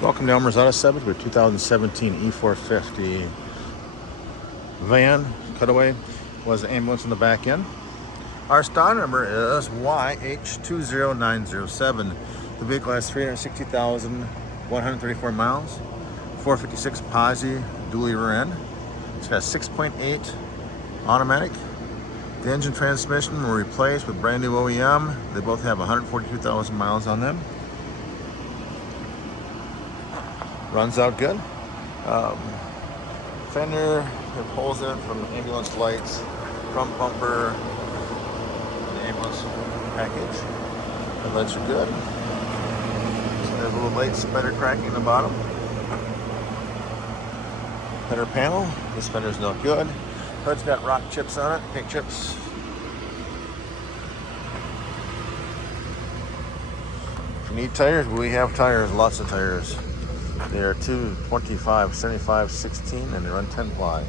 Welcome to Elmer's Auto Salvage with 2017 E450 van cutaway. Was the ambulance in the back end. Our star number is Yh20907. The vehicle has 360,134 miles, 456 posi dually rear end. It's got 6.8 automatic. The engine transmission were replaced with brand new OEM. They both have 142,000 miles on them. Runs out good. Fender, it pulls in from the ambulance lights, front bumper, the ambulance package. The lights are good. So there's a little light spider cracking in the bottom. Fender panel, this fender's no good. Hood's got rock chips on it, pink chips. If you need tires, we have tires, lots of tires. They are 225, 75, 16, and they run 10 ply.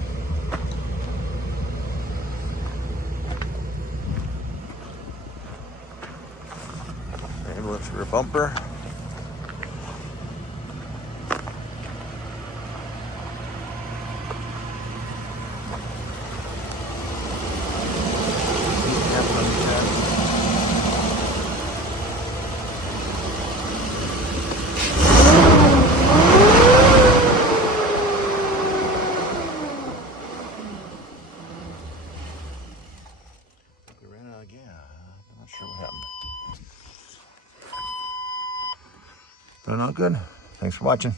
Ambulance rear bumper. I'm not sure what happened. But not good. Thanks for watching.